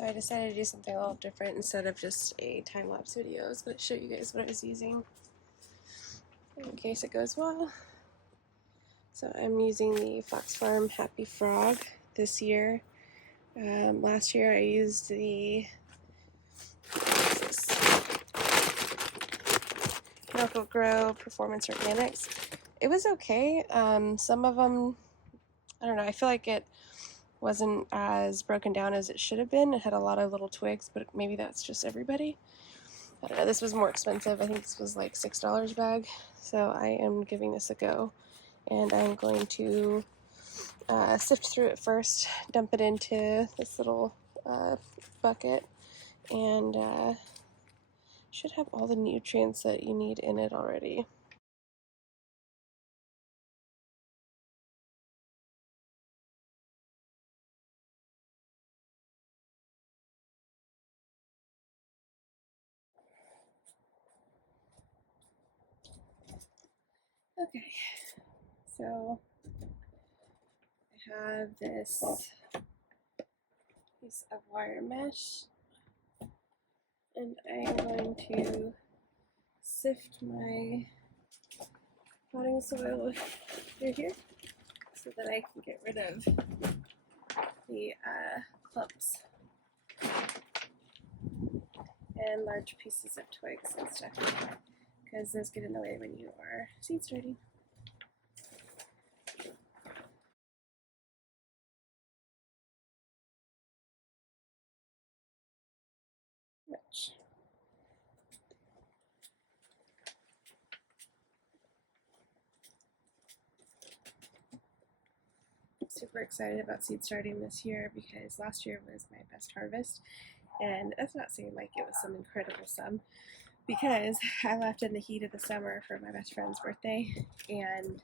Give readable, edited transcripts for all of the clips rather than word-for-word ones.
So I decided to do something a little different instead of just a time-lapse video. I was going to show you guys what I was using in case it goes well. So I'm using the Fox Farm Happy Frog this year. Last year I used the Local Grow Performance Organics. It was okay. Some of them, I don't know, I feel like it wasn't as broken down as it should have been. It had a lot of little twigs, but maybe that's just everybody. I don't know, this was more expensive. I think this was like $6 a bag. So I am giving this a go. And I'm going to sift through it first, dump it into this little bucket, and should have all the nutrients that you need in it already. Okay, so I have this piece of wire mesh, and I'm going to sift my potting soil through here so that I can get rid of the clumps and large pieces of twigs and stuff, because those get in the way when you are seed starting. Much. Super excited about seed starting this year because last year was my best harvest, and that's not saying like it was some incredible sum, because I left in the heat of the summer for my best friend's birthday, and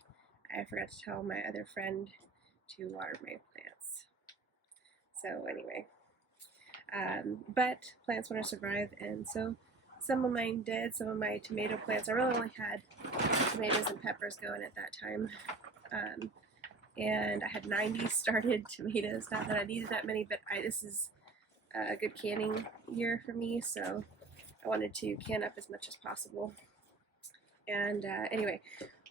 I forgot to tell my other friend to water my plants. So anyway, but plants want to survive, and so some of mine did. Some of my tomato plants, I really only had tomatoes and peppers going at that time. And I had 90 started tomatoes. Not that I needed that many, but this is a good canning year for me, so I wanted to can up as much as possible. And anyway,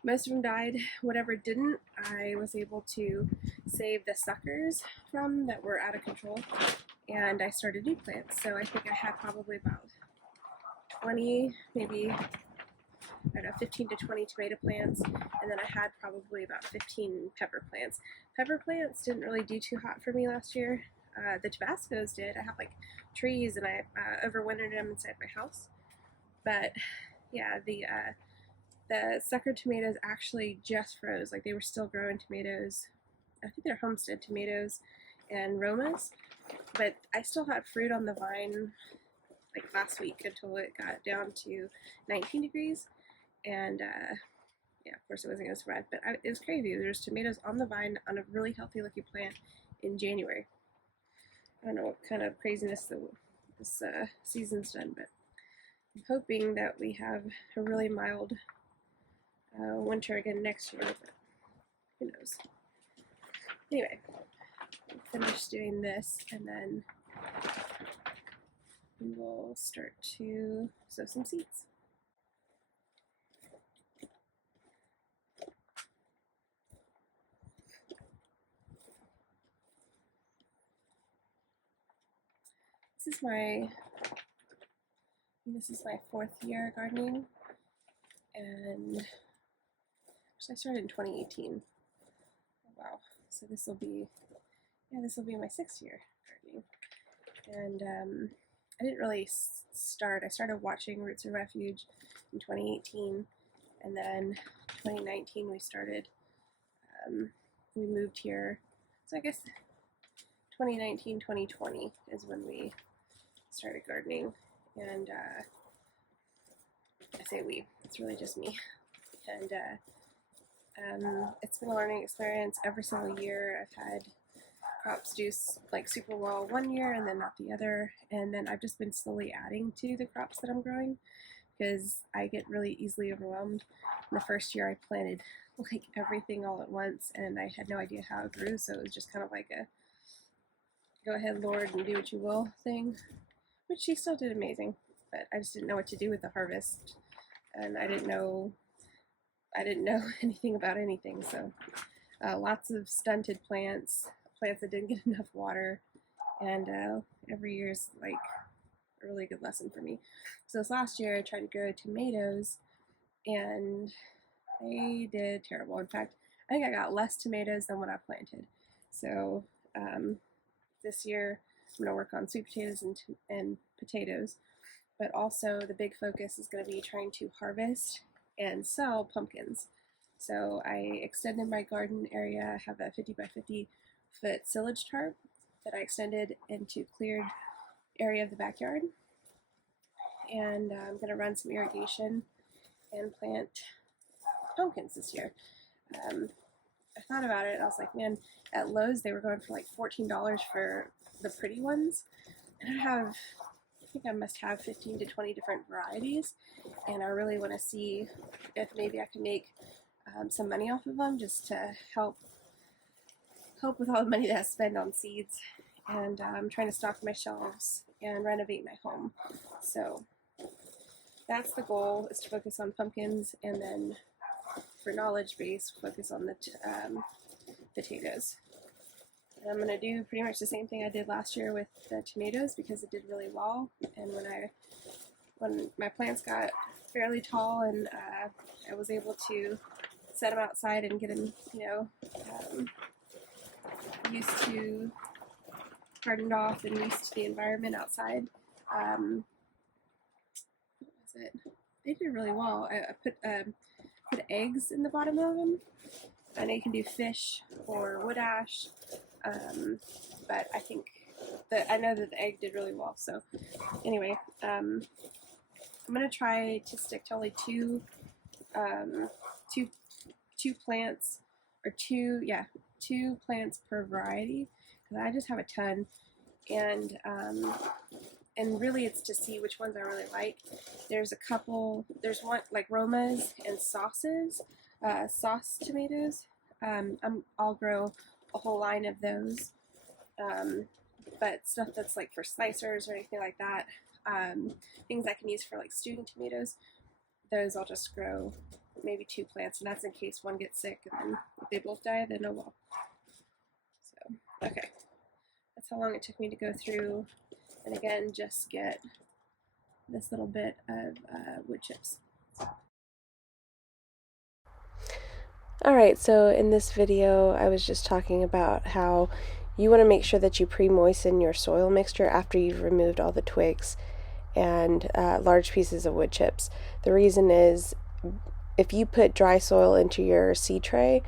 most of them died. Whatever didn't, I was able to save the suckers from that were out of control, and I started new plants. So I think I have probably about 20, maybe, I don't know, 15 to 20 tomato plants, and then I had probably about 15 pepper plants. Pepper plants didn't really do too hot for me last year. The Tabascos did. I have like trees, and I overwintered them inside my house. But yeah, the sucker tomatoes actually just froze. Like, they were still growing tomatoes. I think they're homestead tomatoes and Romas, but I still had fruit on the vine like last week until it got down to 19 degrees. And yeah, of course it wasn't going to survive, but it was crazy. There's tomatoes on the vine on a really healthy looking plant in January. I don't know what kind of craziness this season's done, but I'm hoping that we have a really mild winter again next year, but who knows. Anyway, I'll finish doing this, and then we will start to sow some seeds. This is my 4th year gardening, and actually I started in 2018. Oh, wow. So this will be my 6th year gardening. And I didn't really start. I started watching Roots of Refuge in 2018, and then 2019 we started. We moved here, so I guess 2019, 2020 is when we started gardening, and I say we, it's really just me. And it's been a learning experience every single year. I've had crops do like super well one year and then not the other, and then I've just been slowly adding to the crops that I'm growing because I get really easily overwhelmed. In the first year I planted like everything all at once, and I had no idea how it grew, so it was just kind of like a go ahead, Lord, and do what you will thing, which she still did amazing. But I just didn't know what to do with the harvest, and I didn't know anything about anything. So lots of stunted plants that didn't get enough water, and every year is like a really good lesson for me. So this last year I tried to grow tomatoes, and they did terrible. In fact, I think I got less tomatoes than what I planted. So this year I'm going to work on sweet potatoes and potatoes, but also the big focus is going to be trying to harvest and sell pumpkins. So I extended my garden area. I have a 50 by 50 foot silage tarp that I extended into cleared area of the backyard, and I'm going to run some irrigation and plant pumpkins this year. I thought about it. I was like, man, at Lowe's they were going for like $14 for the pretty ones, and I think I must have 15 to 20 different varieties, and I really want to see if maybe I can make some money off of them, just to help with all the money that I spend on seeds. And I'm trying to stock my shelves and renovate my home. So that's the goal, is to focus on pumpkins, and then for knowledge base, focus on the potatoes. And I'm going to do pretty much the same thing I did last year with the tomatoes, because it did really well. And when my plants got fairly tall, and I was able to set them outside and get them, used to, hardened off and used to the environment outside. What was it? They did really well. I put eggs in the bottom of them. I know you can do fish or wood ash, but I know that the egg did really well. So anyway, I'm gonna try to stick to only two plants, or two plants per variety, because I just have a ton, and really it's to see which ones I really like. There's one like Romas and sauces, sauce tomatoes. I'll grow a whole line of those, but stuff that's like for slicers or anything like that, things I can use for like stewing tomatoes, those I'll just grow maybe two plants, and that's in case one gets sick, and then if they both die, then oh well. So, okay, that's how long it took me to go through, and again, just get this little bit of wood chips. Alright, so in this video, I was just talking about how you want to make sure that you pre-moisten your soil mixture after you've removed all the twigs and large pieces of wood chips. The reason is, if you put dry soil into your seed tray,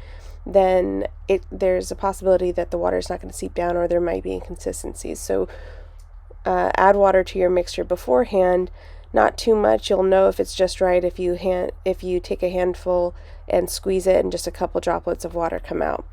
then there's a possibility that the water is not going to seep down, or there might be inconsistencies. So add water to your mixture beforehand, not too much. You'll know if it's just right if you take a handful and squeeze it and just a couple droplets of water come out.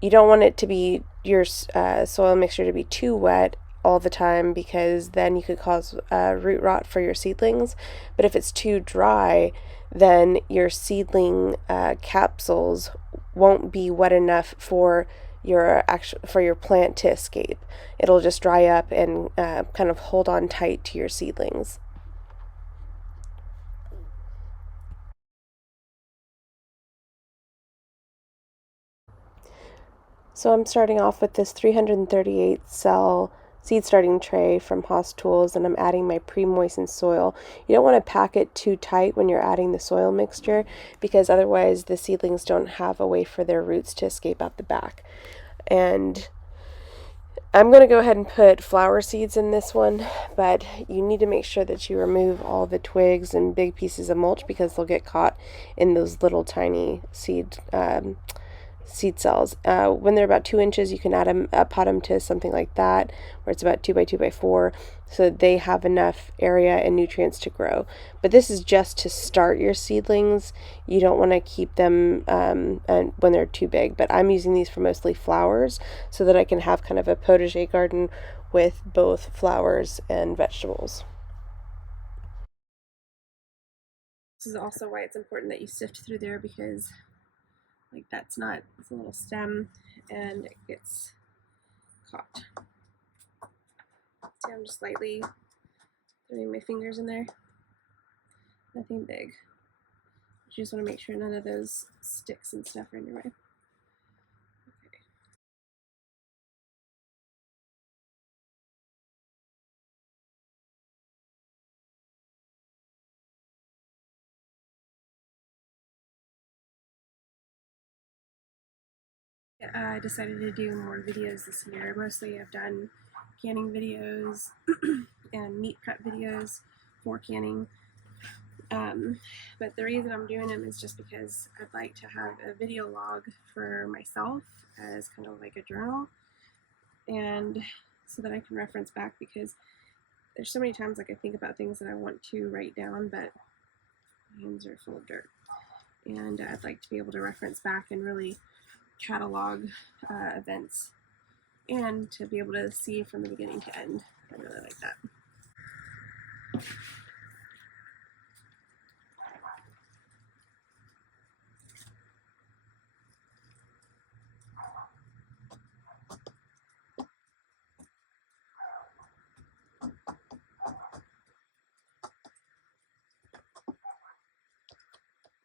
You don't want it to be your soil mixture to be too wet all the time, because then you could cause root rot for your seedlings. But if it's too dry, then your seedling capsules won't be wet enough for your plant to escape. It'll just dry up and kind of hold on tight to your seedlings. So I'm starting off with this 338 cell seed starting tray from Haas Tools, and I'm adding my pre-moistened soil. You don't want to pack it too tight when you're adding the soil mixture, because otherwise the seedlings don't have a way for their roots to escape out the back. And I'm going to go ahead and put flower seeds in this one, but you need to make sure that you remove all the twigs and big pieces of mulch, because they'll get caught in those little tiny seed cells. When they're about 2 inches, you can pot them to something like that, where it's about 2 by 2 by 4, so that they have enough area and nutrients to grow. But this is just to start your seedlings. You don't want to keep them when they're too big. But I'm using these for mostly flowers, so that I can have kind of a potager garden with both flowers and vegetables. This is also why it's important that you sift through there, because it's a little stem and it gets caught. See, I'm just lightly throwing my fingers in there. Nothing big. You just want to make sure none of those sticks and stuff are in your way. Okay. I decided to do more videos this year. Mostly I've done canning videos and meat prep videos for canning. But the reason I'm doing them is just because I'd like to have a video log for myself as kind of like a journal, and so that I can reference back, because there's so many times like I think about things that I want to write down, but my hands are full of dirt, and I'd like to be able to reference back and really catalog events, and to be able to see from the beginning to end. I really like that.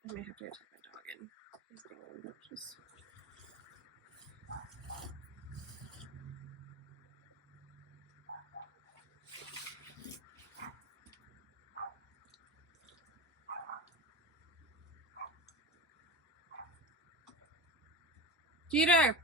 I may have to take my dog in. He's being obnoxious. Jeter!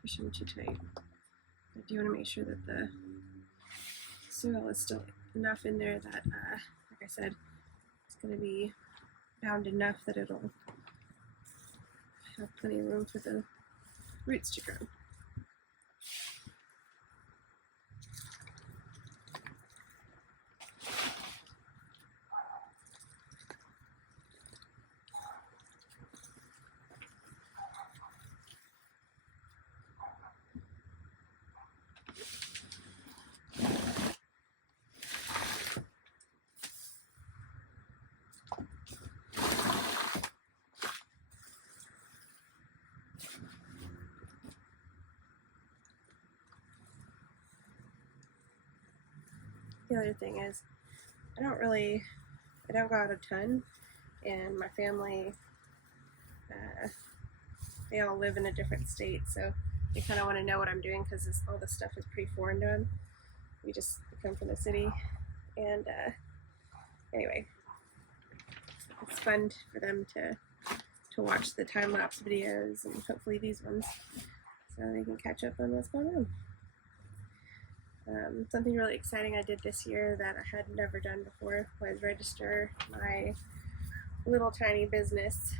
Push them too tight. I do want to make sure that the soil is still enough in there that, like I said, it's going to be bound enough that it'll have plenty of room for the roots to grow. The other thing is, I don't go out a ton, and my family, they all live in a different state, so they kind of want to know what I'm doing, because all this stuff is pretty foreign to them. We just come from the city, and anyway, it's fun for them to watch the time-lapse videos, and hopefully these ones, so they can catch up on what's going on. Something really exciting I did this year that I had never done before was register my little tiny business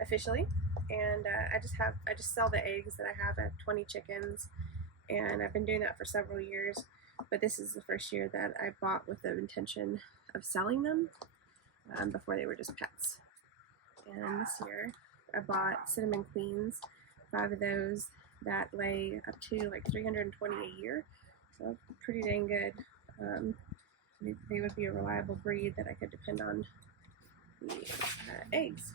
officially, and I just sell the eggs that I have. I have 20 chickens, and I've been doing that for several years, but this is the first year that I bought with the intention of selling them. Before they were just pets. And this year I bought cinnamon queens, 5 of those, that lay up to like 320 a year, so pretty dang good. They would be a reliable breed that I could depend on the eggs.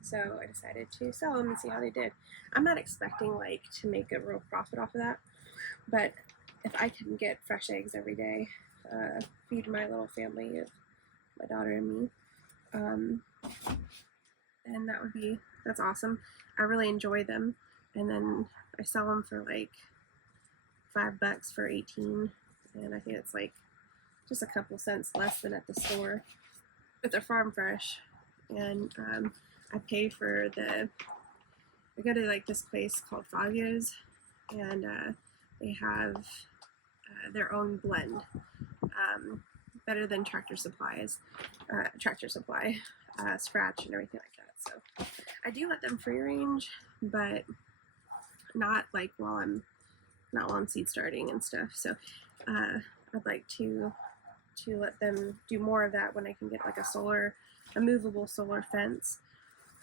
So I decided to sell them and see how they did. I'm not expecting like to make a real profit off of that, but if I can get fresh eggs every day, feed my little family of my daughter and me, and that's awesome. I really enjoy them, and then I sell them for like $5 for 18, and I think it's like just a couple cents less than at the store, but they're farm fresh. And I pay for I go to like this place called Fagio's, and they have their own blend, better than Tractor Supply, Scratch and everything like that. So I do let them free range, but not like while I'm seed starting and stuff. So I'd like to let them do more of that when I can get like a movable solar fence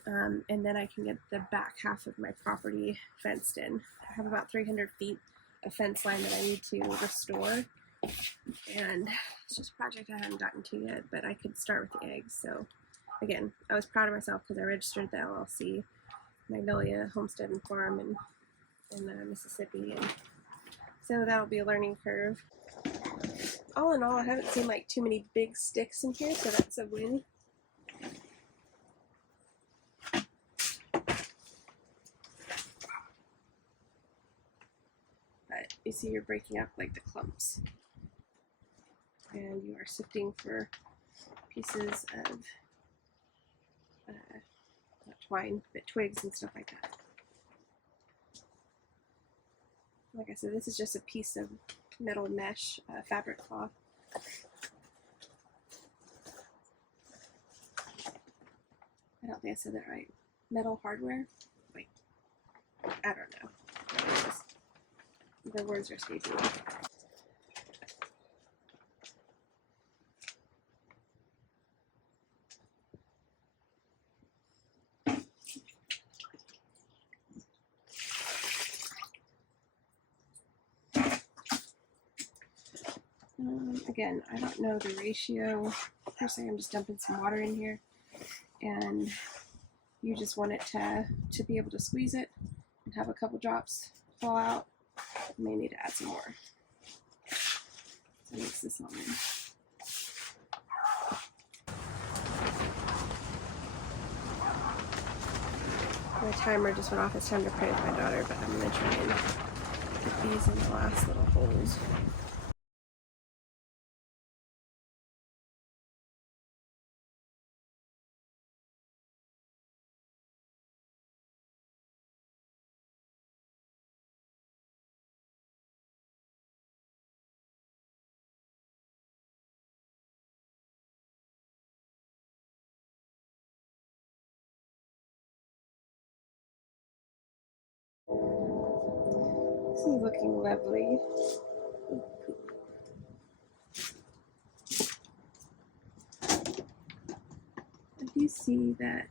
and then I can get the back half of my property fenced in. I have about 300 feet of fence line that I need to restore, and it's just a project I haven't gotten to yet, but I could start with the eggs. So again, I was proud of myself because I registered the LLC, Magnolia Homestead Farm in Mississippi, and so that'll be a learning curve. All in all, I haven't seen like too many big sticks in here, so that's a win. But you see you're breaking up like the clumps, and you are sifting for pieces of not twine, but twigs and stuff like that. Like I said, this is just a piece of metal mesh fabric cloth. I don't think I said that right. Metal hardware? Wait, I don't know. The words are escaping me. Again, I don't know the ratio. First thing, I'm just dumping some water in here, and you just want it to be able to squeeze it and have a couple drops fall out. You may need to add some more. So mix this all in. My timer just went off. It's time to pray with my daughter, but I'm going to try and get these in the last little holes. This is looking lovely. I do see that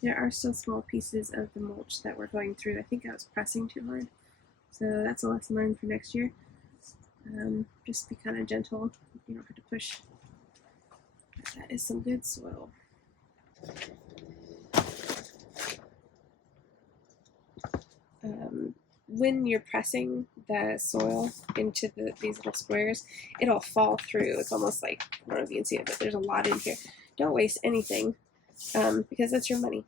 there are still small pieces of the mulch that we're going through. I think I was pressing too hard. So that's a lesson learned for next year. Just be kind of gentle. You don't have to push. That is some good soil. When you're pressing the soil into these little squares, it'll fall through. It's almost like, I don't know if you can see it, but there's a lot in here. Don't waste anything, because that's your money.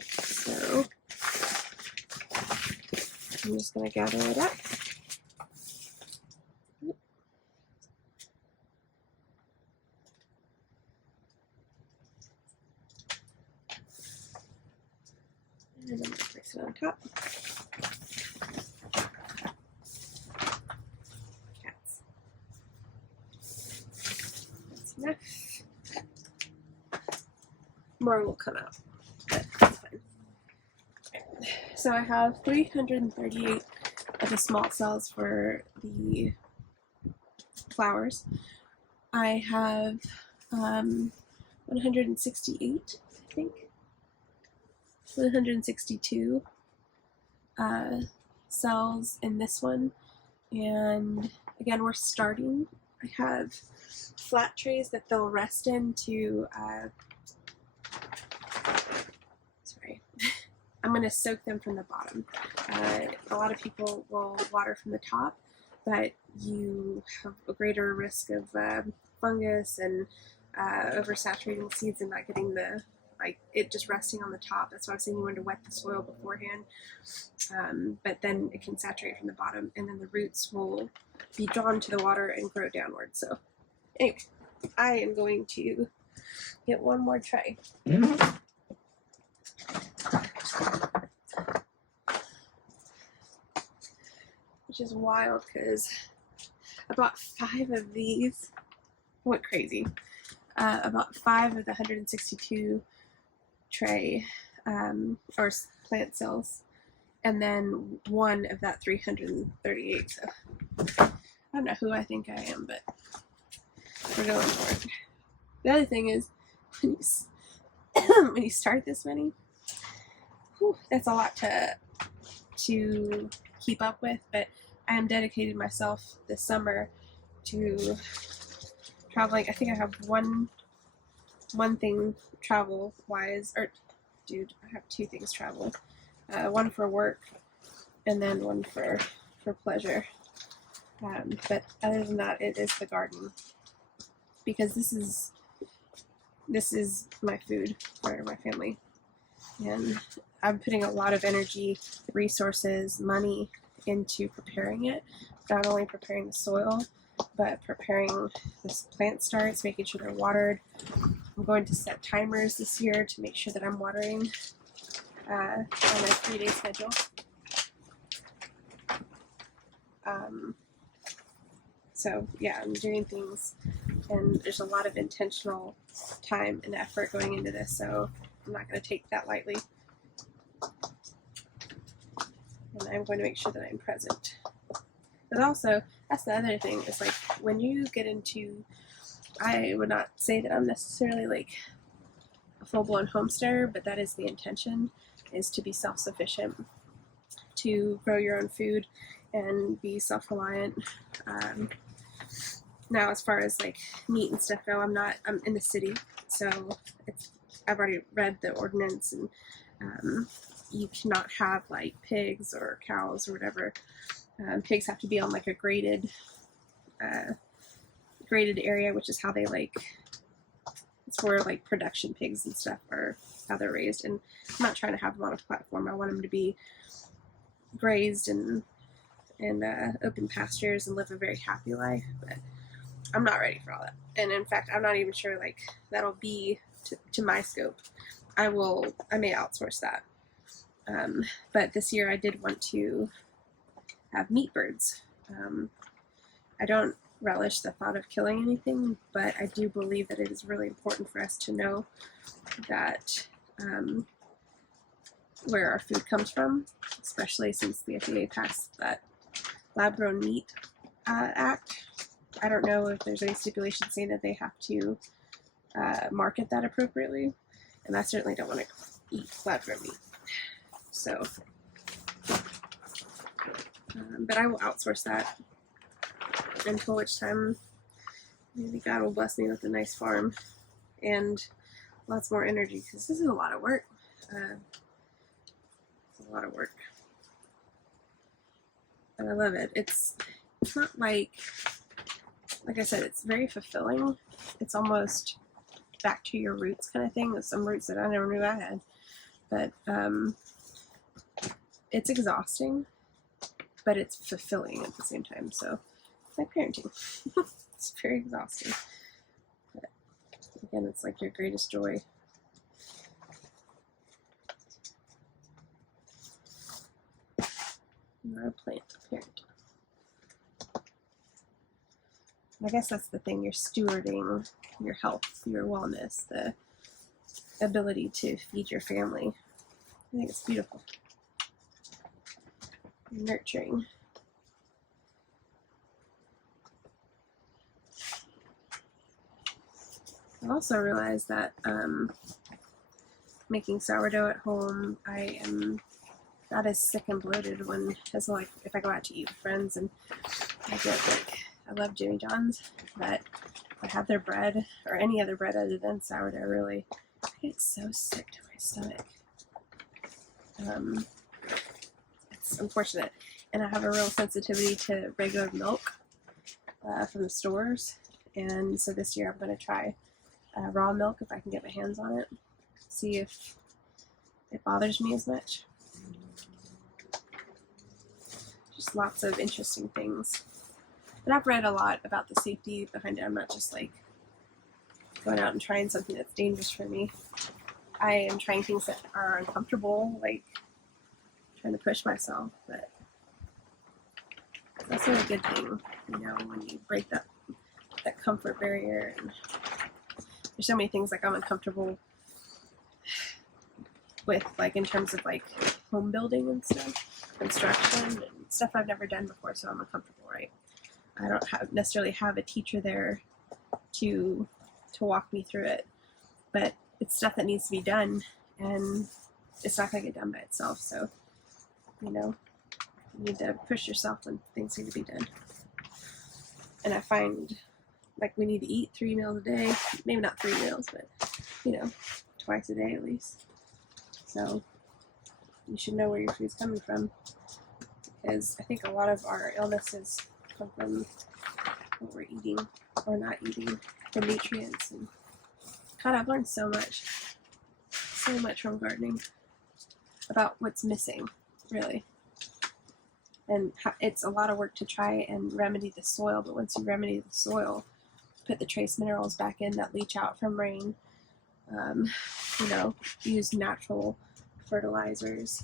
So I'm just going to gather it up. And I'm going to place it on top. Cats. That's enough. More will come out, but that's fine. So I have 338 of the small cells for the flowers. I have 168, I think. 162 cells in this one, and again, we're starting. I have flat trays that they'll rest in to sorry, I'm going to soak them from the bottom. A lot of people will water from the top, but you have a greater risk of fungus and oversaturating seeds and not getting the it just resting on the top. That's why I was saying you want to wet the soil beforehand, but then it can saturate from the bottom, and then the roots will be drawn to the water and grow downward. So anyway, I am going to get one more tray. Which is wild because I bought 5 of these. I went crazy. About 5 of the 162 tray or plant cells, and then 1 of that 338. So I don't know who I think I am, but we're going for it. The other thing is, when you start this many, that's a lot to keep up with. But I am dedicated myself this summer to traveling. I think I have one thing travel wise, or dude, I have two things travel. One for work, and then one for pleasure. But other than that, it is the garden, because this is my food for my family, and I'm putting a lot of energy, resources, money into preparing it. Not only preparing the soil, but preparing this plant starts, making sure they're watered. I'm going to set timers this year to make sure that I'm watering on a 3-day schedule. So yeah, I'm doing things, and there's a lot of intentional time and effort going into this, so I'm not going to take that lightly. And I'm going to make sure that I'm present. But also, that's the other thing, is like when you get into, I would not say that I'm necessarily like a full-blown homesteader, but that is the intention, is to be self-sufficient, to grow your own food and be self-reliant. Now, as far as like meat and stuff go, I'm in the city, so I've already read the ordinance, and you cannot have like pigs or cows or whatever. Pigs have to be on like a graded area, which is how they it's for like production pigs and stuff, or how they're raised. And I'm not trying to have them on a platform. I want them to be grazed and open pastures and live a very happy life. But I'm not ready for all that. And in fact, I'm not even sure like that'll be to my scope. I may outsource that. But this year I did want to have meat birds. I don't relish the thought of killing anything, but I do believe that it is really important for us to know that where our food comes from, especially since the FDA passed that lab-grown meat act. I don't know if there's any stipulation saying that they have to market that appropriately, and I certainly don't want to eat lab-grown meat. So, but I will outsource that, until which time maybe God will bless me with a nice farm and lots more energy, because this is a lot of work. It's a lot of work, and I love it. It's not like I said, it's very fulfilling. It's almost back to your roots kind of thing. There's some roots that I never knew I had, but it's exhausting, but it's fulfilling at the same time. So it's like parenting. It's very exhausting, but again, it's like your greatest joy. You're a plant parent. I guess that's the thing, you're stewarding your health, your wellness, the ability to feed your family. I think it's beautiful. Nurturing. I also realized that making sourdough at home, I am not as sick and bloated as like if I go out to eat with friends and I get I love Jimmy John's, but if I have their bread, or any other bread other than sourdough, really, I get so sick to my stomach. It's unfortunate. And I have a real sensitivity to regular milk from the stores. And so this year I'm going to try raw milk if I can get my hands on it. See if it bothers me as much. Just lots of interesting things. But I've read a lot about the safety behind it. I'm not just like going out and trying something that's dangerous for me. I am trying things that are uncomfortable, like trying to push myself, but that's not a good thing, you know, when you break that comfort barrier. And there's so many things like I'm uncomfortable with, like in terms of like home building and stuff, construction and stuff I've never done before, so I'm uncomfortable, right? I don't necessarily have a teacher there to walk me through it, but it's stuff that needs to be done, and it's not going to get done by itself. So, you know, you need to push yourself when things need to be done. And I find, like, we need to eat 3 meals a day. Maybe not 3 meals, but, you know, twice a day at least. So you should know where your food's coming from, because I think a lot of our illnesses come from what we're eating or not eating, the nutrients. And God, I've learned so much from gardening about what's missing, really. And it's a lot of work to try and remedy the soil, but once you remedy the soil, put the trace minerals back in that leach out from rain, you know, use natural fertilizers,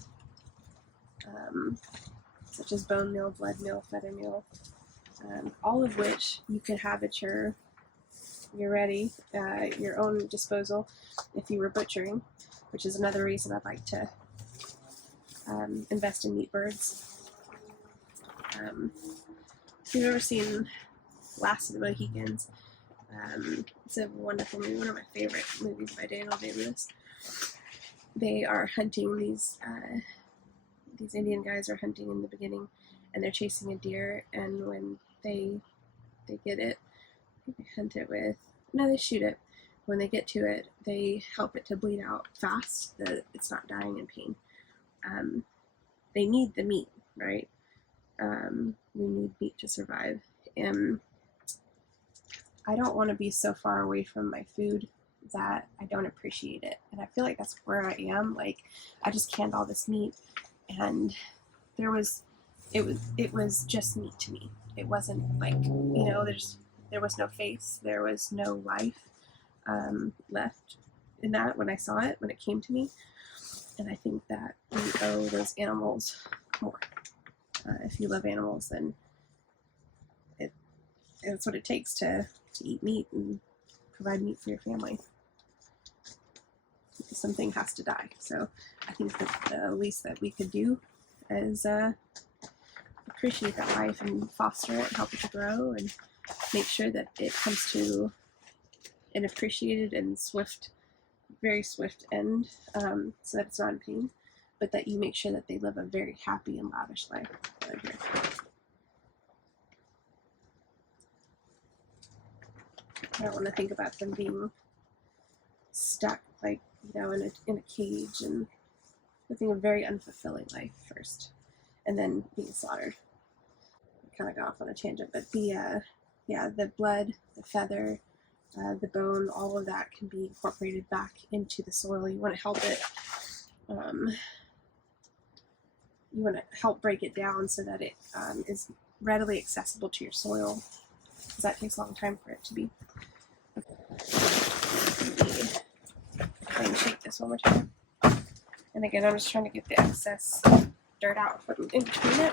such as bone meal, blood meal, feather meal, all of which you can have at your ready, your own disposal if you were butchering, which is another reason I'd like to invest in meat birds. If you've ever seen Last of the Mohicans, it's a wonderful movie, one of my favorite movies by Daniel Day-Lewis. They are hunting, these Indian guys are hunting in the beginning, and they're chasing a deer, and when they get it, they hunt it with, no, they shoot it. When they get to it, they help it to bleed out fast, that it's not dying in pain. They need the meat, right? We need meat to survive. And I don't want to be so far away from my food that I don't appreciate it. And I feel like that's where I am. Like, I just canned all this meat, and it was just meat to me. It wasn't like, you know, there was no face, there was no life left in that when I saw it, when it came to me. And I think that we owe those animals more. If you love animals, then it's what it takes to eat meat and provide meat for your family. Something has to die. So I think that the least that we could do is appreciate that life and foster it, help it to grow, and make sure that it comes to an appreciated and swift, very swift end, so that it's not in pain, but that you make sure that they live a very happy and lavish life. I don't want to think about them being stuck, like, you know, in a cage and living a very unfulfilling life first, and then being slaughtered. I kind of got off on a tangent, but the blood, the feather, the bone, all of that can be incorporated back into the soil. You want to help it. You want to help break it down so that it is readily accessible to your soil, because that takes a long time for it to be. Try and shake this one more time. And again, I'm just trying to get the excess dirt out from in between it.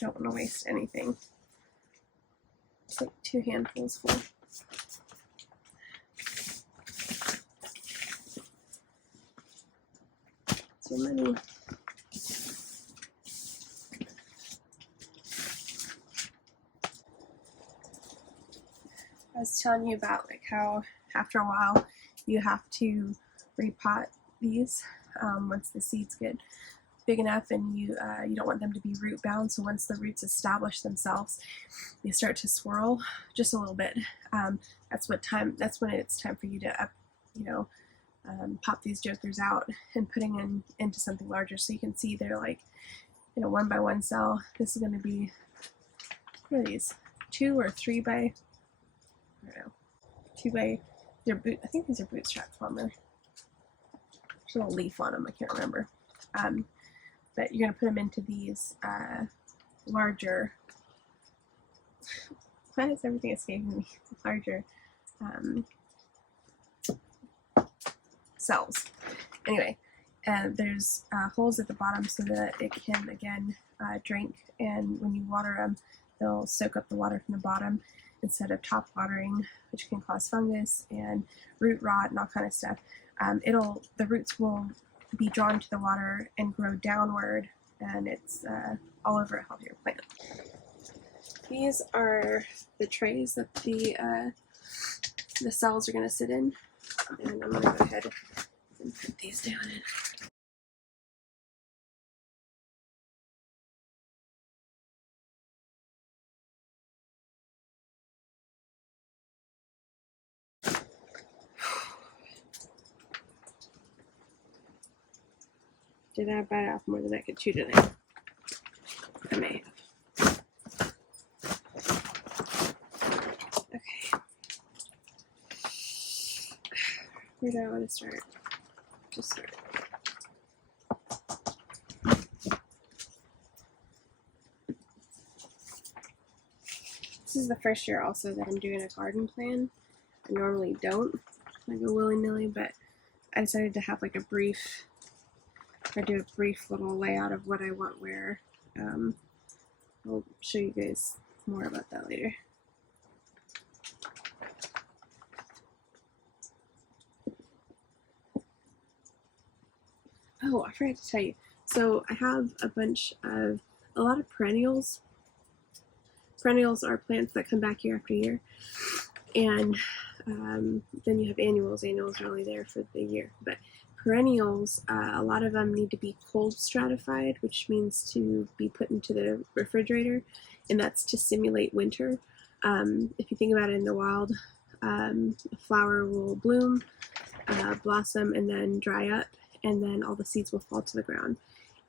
Don't want to waste anything. It's like 2 handfuls full. Too many. I was telling you about like how after a while you have to repot these once the seeds get big enough, and you don't want them to be root bound. So once the roots establish themselves, they start to swirl just a little bit. That's when it's time for you to pop these jokers out and putting into something larger. So you can see they're like, 1 by 1 cell. This is going to be, what are these, 2 or 3 by, I don't know, 2 by, I think these are bootstrap farmer. There's a little leaf on them, I can't remember. But you're going to put them into these larger, why is everything escaping me? Larger cells. Anyway, there's holes at the bottom so that it can, again, drink, and when you water them, they'll soak up the water from the bottom instead of top watering, which can cause fungus and root rot and all kind of stuff. The roots will be drawn to the water and grow downward and it's all over a healthier plant. These are the trays that the cells are going to sit in, and I'm going to go ahead and put these down in. Did I bite off more than I could chew today? I may have. Okay. Where do I want to start? Just start. This is the first year also that I'm doing a garden plan. I normally don't, like go willy-nilly, but I decided to have like a brief little layout of what I want where. I'll show you guys more about that later. Oh, I forgot to tell you. So I have a lot of perennials. Perennials are plants that come back year after year. And then you have annuals. Annuals are only there for the year. But perennials, a lot of them need to be cold stratified, which means to be put into the refrigerator, and that's to simulate winter. If you think about it in the wild, a flower will bloom, blossom, and then dry up, and then all the seeds will fall to the ground.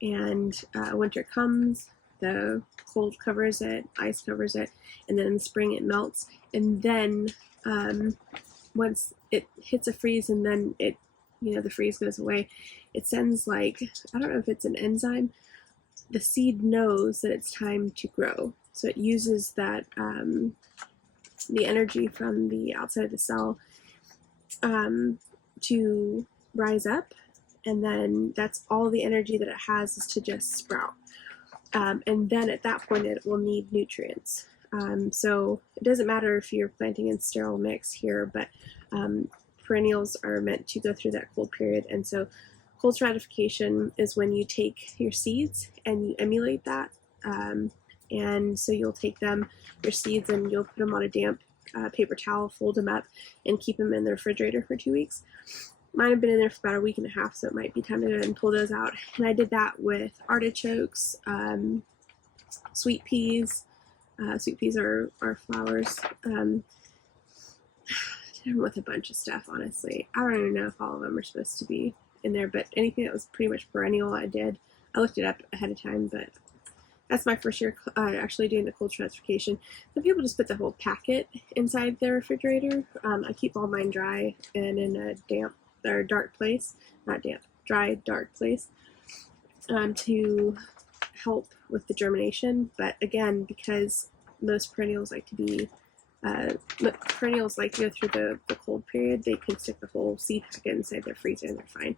And winter comes, the cold covers it, ice covers it, and then in the spring it melts. And then once it hits a freeze and then the freeze goes away, it sends like, I don't know if it's an enzyme, the seed knows that it's time to grow. So it uses that, the energy from the outside of the cell to rise up, and then that's all the energy that it has is to just sprout. And then at that point it will need nutrients. So it doesn't matter if you're planting in sterile mix here, but perennials are meant to go through that cold period. And so cold stratification is when you take your seeds and you emulate that. And so you'll take your seeds, and you'll put them on a damp paper towel, fold them up, and keep them in the refrigerator for 2 weeks. Mine have been in there for about a week and a half, so it might be time to go and pull those out. And I did that with artichokes, sweet peas. Sweet peas are flowers. With a bunch of stuff, honestly. I don't even know if all of them are supposed to be in there, but anything that was pretty much perennial I did. I looked it up ahead of time, but that's my first year actually doing the cold stratification. Some people just put the whole packet inside their refrigerator. I keep all mine dry and in a damp or dark place. Not damp, dry, dark place to help with the germination. But again, because most perennials like to go through the cold period, they can stick the whole seed packet inside their freezer and they're fine.